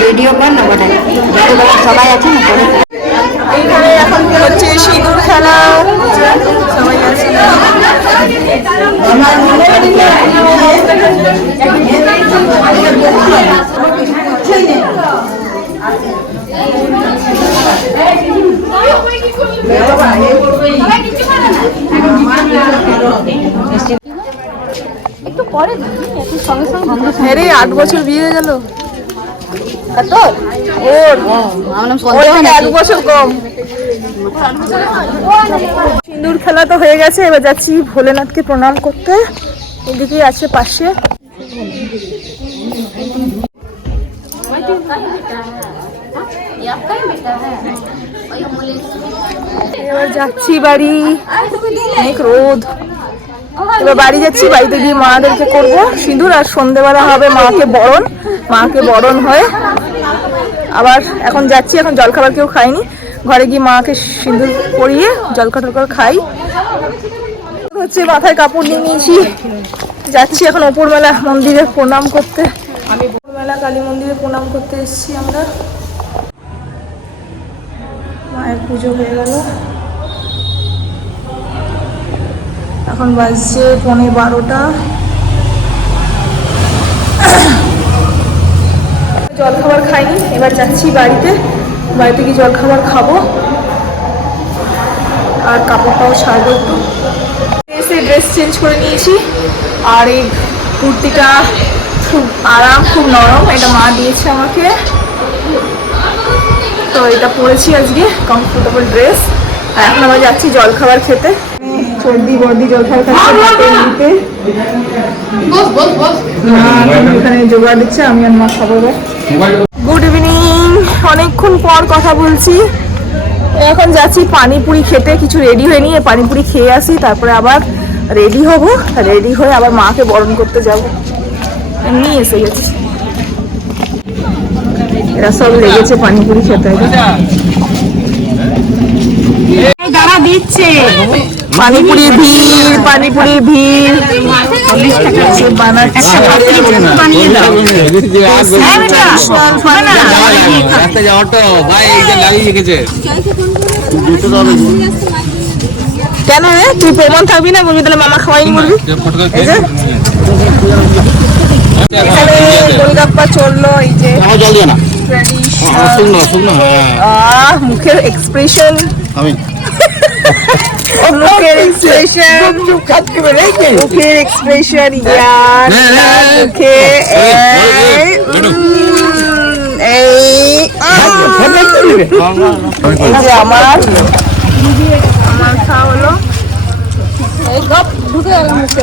Video কর না সবাই আছে না এইখানে এখন হচ্ছে সিঁদুর খেলা। সবাই আছে একটু পরে সঙ্গে সঙ্গে আট বছর বিয়ে হয়ে গেল? তোর ওর। আমার নাম ওর এক বছর কম। সিঁদুর খেলা তো হয়ে গেছে এবার যাচ্ছি ভোলেনাথকে প্রণাম করতে। এদিকেই আছে পাশে। এবার যাচ্ছি বাড়ি। অনেক রোদ। এবার বাড়ি যাচ্ছি বাড়িতে গিয়ে মাদেরকে করব। সিঁদুর আর সন্ধেবেলা হবে মাকে বরণ। মাকে বরণ হয়ে আবার এখন যাচ্ছি, এখন জলখাবার কেউ খাইনি ঘরে গিয়ে মাকে সিঁদুর পরিয়ে জলখাবার টলখাবার খাই। হচ্ছে মাথায় কাপড় নিয়ে নিয়েছি। যাচ্ছি এখন ওপরবেলা মন্দিরে প্রণাম করতে। আমি ওপরবেলা কালী মন্দিরে প্রণাম করতে এসেছি আমরা। মায়ের পুজো হয়ে গেল। এখন বাজছে পনেরো বারোটা। জলখাবার খাইনি এবার যাচ্ছি বাড়িতে। বাড়িতে গিয়ে জলখাবার খাব। আর কাপড়টাও ছাড়বো একটু। এসে ড্রেস চেঞ্জ করে নিয়েছি। আর এই কুর্তিটা খুব আরাম খুব নরম। এটা মা দিয়েছে আমাকে। তো এটা পরেছি আজকে কমফোর্টেবল ড্রেস আর এখন আমরা যাচ্ছি জলখাবার খেতে। সর্দি বর্দি জলখাবার খাচ্ছে নিতে মা এখানে জোগাড় দিচ্ছে আমি আর মা খাব গুড ইভিনিং অনেকক্ষণ পর কথা বলছি। এখন যাচ্ছি পানিপুরি খেতে। কিছু রেডি হয়ে নিয়ে পানিপুরি খেয়ে আসি, তারপরে আবার রেডি হব। রেডি হয়ে আবার মাকে বরণ করতে যাব। এমনি এসে গেছি। এরা সব লেগেছে পানিপুরি খেতে। দাঁড়া দিচ্ছে। পানিপুরি ভিড় পানিপুরি ভিড়। কেন রে? তুই প্রমাণ থাকবি না? বলবি তাহলে মামা খাওয়াই বলবি ফটো এই যে। এখানে গোলগাপ্পা চলল এই যে আমার জল মুখের এক্সপ্রেশন মুখের এক্সপ্রেশন ইয়ার মুখে এই আমার আমার খাওয়া হলো এই গপ ঢুকে গেল মুখে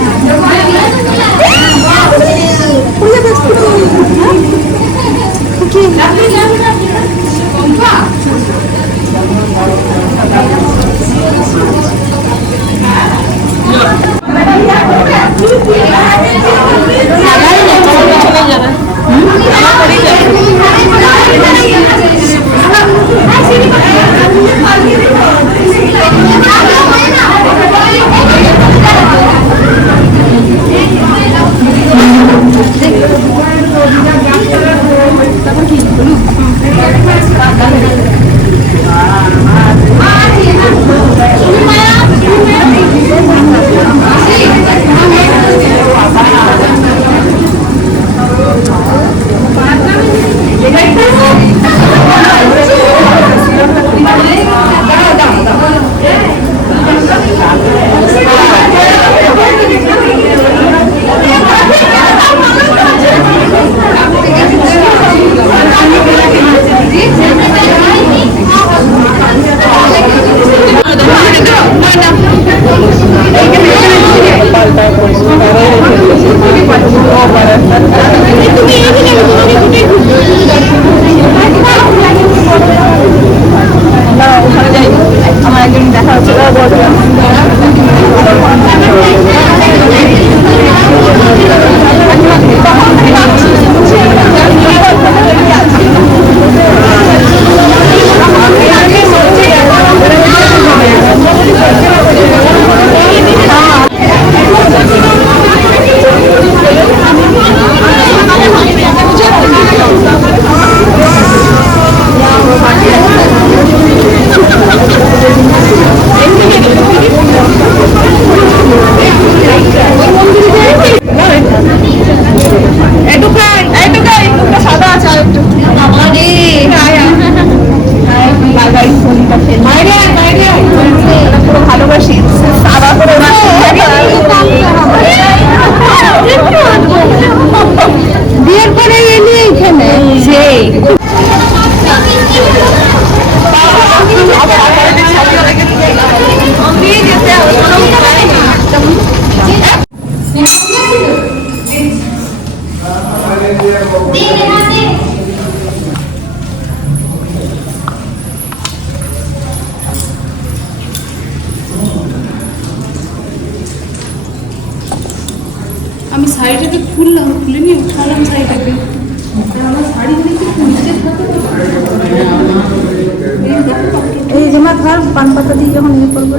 পান পাতা দিয়ে যখন ইয়ে করব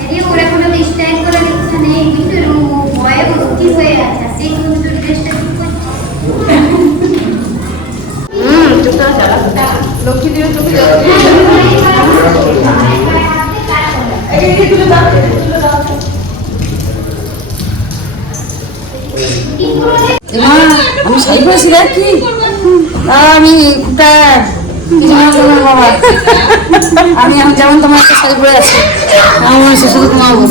আরে ওরা কোনো স্টাইল করে দিচ্ছে নেই কিন্তু এরকম ভয়ে ভর্তি হয়ে আছে সেই কিন্তু তোর ড্রেসটা করছে মা আমি শাড়ি পরেছি দেখ কি আমি কিছু না তোমার বাবা আমি যেমন তোমার একটা শাড়ি আছি আমার শুধু ঘুমাবো।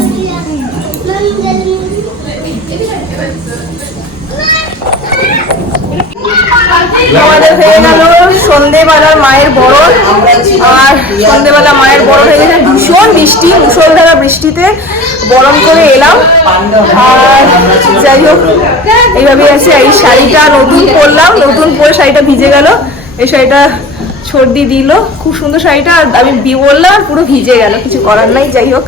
আমাদের হয়ে গেল সন্ধেবেলার মায়ের বরণ। আর সন্ধেবেলা মায়ের বরণ হয়ে গেছে। ভীষণ বৃষ্টি মুসলধারা বৃষ্টিতে বরণ করে এলাম। আর যাই হোক, এইভাবে আছে। এই শাড়িটা নতুন পরলাম। নতুন পরে শাড়িটা ভিজে গেল। এই শাড়িটা সর্দি দিল। খুব সুন্দর শাড়িটা। আমি বললাম, পুরো ভিজে গেল। কিছু করার নাই। যাই হোক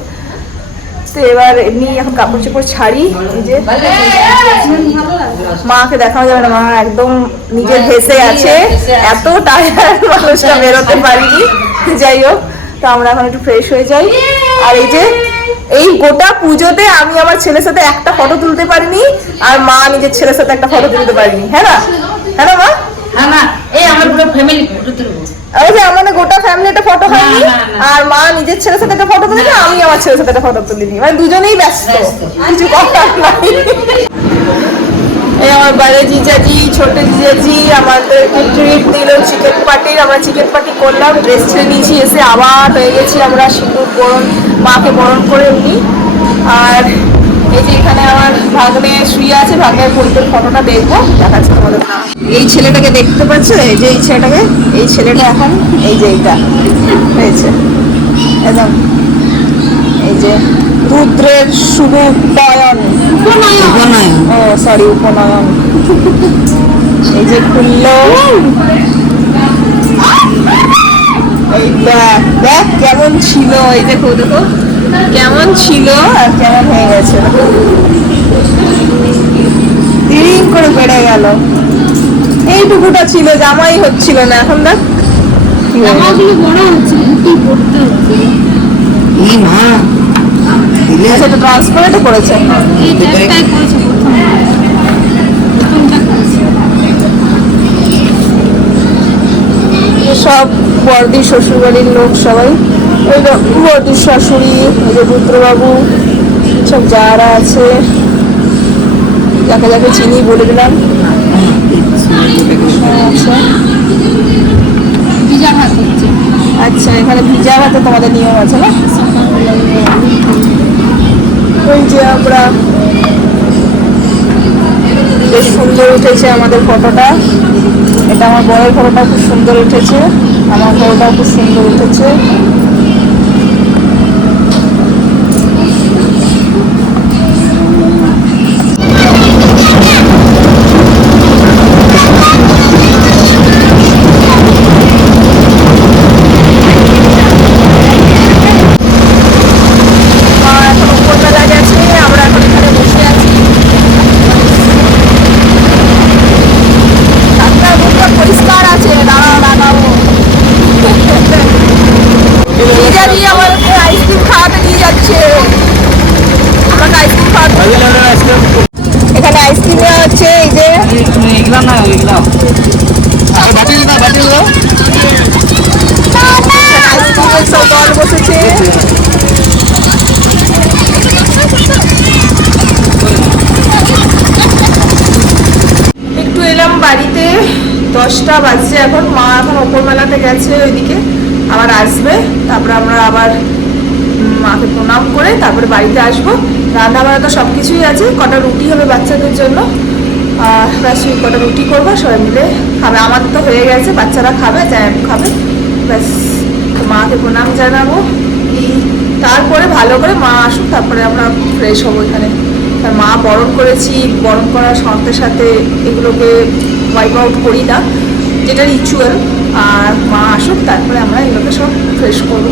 তো এবার এমনি এখন কাপড় চোপড় ছাড়ি যে। মাকে দেখানো যাবে না, মা একদম নিজে ভেসে আছে। এত টায়ার্ড মানুষটা বেরোতে পারিনি। যাই হোক, তো আমরা এখন একটু ফ্রেশ হয়ে যাই। আর এই যে, এই গোটা পুজোতে আমি আমার ছেলের সাথে একটা ফটো তুলতে পারিনি, আর মা নিজের ছেলের সাথে একটা ফটো তুলতে পারিনি। হ্যাঁ হ্যাঁ মা? হ্যাঁ না এই আমার পুরো ফ্যামিলি ফটো তুলবো। ওই যে আমাদের গোটা ফ্যামিলি একটা ফটো হয়নি? আর মা নিজের ছেলের সাথে একটা ফটো তুলিনি আমি আমার ছেলের সাথে একটা ফটো তুলিনি। মানে দুজনেই ব্যস্ত। কিছু নাই। এই আমার জিজাজি ছোট জিজাজি ট্রিট দিল চিকেন পার্টির আমরা চিকেন পার্টি করলাম ড্রেস ছেড়ে নিয়েছি এসে আবার হয়ে গেছি আমরা সিঁদুর বরণ মাকে বরণ করে এমনি। আর এই যে এখানে আমার ভাগ্নে শুয়ে আছে ভাগ্নের পরিচয় ফটোটা দেখব দেখাচ্ছি তোমাদের। এই ছেলেটাকে দেখতে পাচ্ছ? এই যে এই ছেলেটাকে এই ছেলেটা এখন এই যে এইটা হয়েছে। একদম। এই যে রুদ্রের শুভ উপনয়ন। ও সরি উপনয়ন। এই যে খুললো। এই দেখ দেখ কেমন ছিল এই দেখো দেখো। কেমন ছিল? আর কেমন হয়ে গেছে। তিরিং করে বেড়ে গেল। এইটুকুটা ছিল জামাই হচ্ছিল না এখন দেখ। কি গেল। জামাগুলো বড় হচ্ছে বুটি পড়তে হচ্ছে। এই মা আচ্ছা করেছে সব বর্দি শ্বশুরবাড়ির লোক সবাই। ওই যে বর্দির শাশুড়ি রুদ্রবাবু, সব যারা আছে, যাকে যাকে চিনি বলে দিলাম। আচ্ছা এখানে ভিজা ভাতে তোমাদের নিয়ম আছে না? ওই যে আমরা বেশ সুন্দর উঠেছে আমাদের ফটোটা। এটা আমার বড়ের ফটোটা খুব সুন্দর উঠেছে। আমার ফটোটাও খুব সুন্দর উঠেছে মা এখন উপরবেলা গেছে আমরা এখন এখানে বসে আছি রাস্তার মুখটা পরিষ্কার আছে দাঁড়াও দাঁড়াবো জিজাজি আমাদেরকে আইসক্রিম খাওয়াতে নিয়ে যাচ্ছে আমাকে আইসক্রিম খাওয়াতে এখানে হচ্ছে এই যে। এগুলা না এগুলা বাটি না বাটি আইসক্রিমের সব দল বসেছে একটু এলাম বাড়িতে, দশটা বাজছে এখন, মা এখন ওপর মেলাতে গেছে ওইদিকে, আবার আসবে, তারপরে আমরা আবার মাকে প্রণাম করে তারপরে বাড়িতে আসব। রান্না বান্না তো সব কিছুই আছে, কটা রুটি হবে বাচ্চাদের জন্য। আর ব্যাস ওই কটা রুটি করব, সবাই মিলে খাবে। আমাদের তো হয়ে গেছে, বাচ্চারা খাবে জ্যাম খাবে। ব্যাস মাকে প্রণাম জানাব। তারপরে ভালো করে মা আসুক, তারপরে আমরা ফ্রেশ হব এখানে। আর মা বরণ করেছি, বরণ করার সাথে সাথে এগুলোকে ওয়াইপ আউট করি না, যেটা রিচুয়াল আর মা আসুক, তারপরে আমরা এগুলোকে সব ফ্রেশ করব।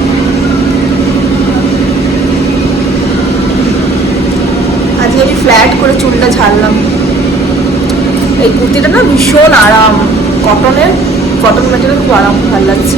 আজকে আমি ফ্ল্যাট করে চুলটা ঝাড়লাম। এই কুর্তিটা না ভীষণ আরাম। কটনের কটন ম্যাটেরিয়াল খুব আরাম, ভালো লাগছে।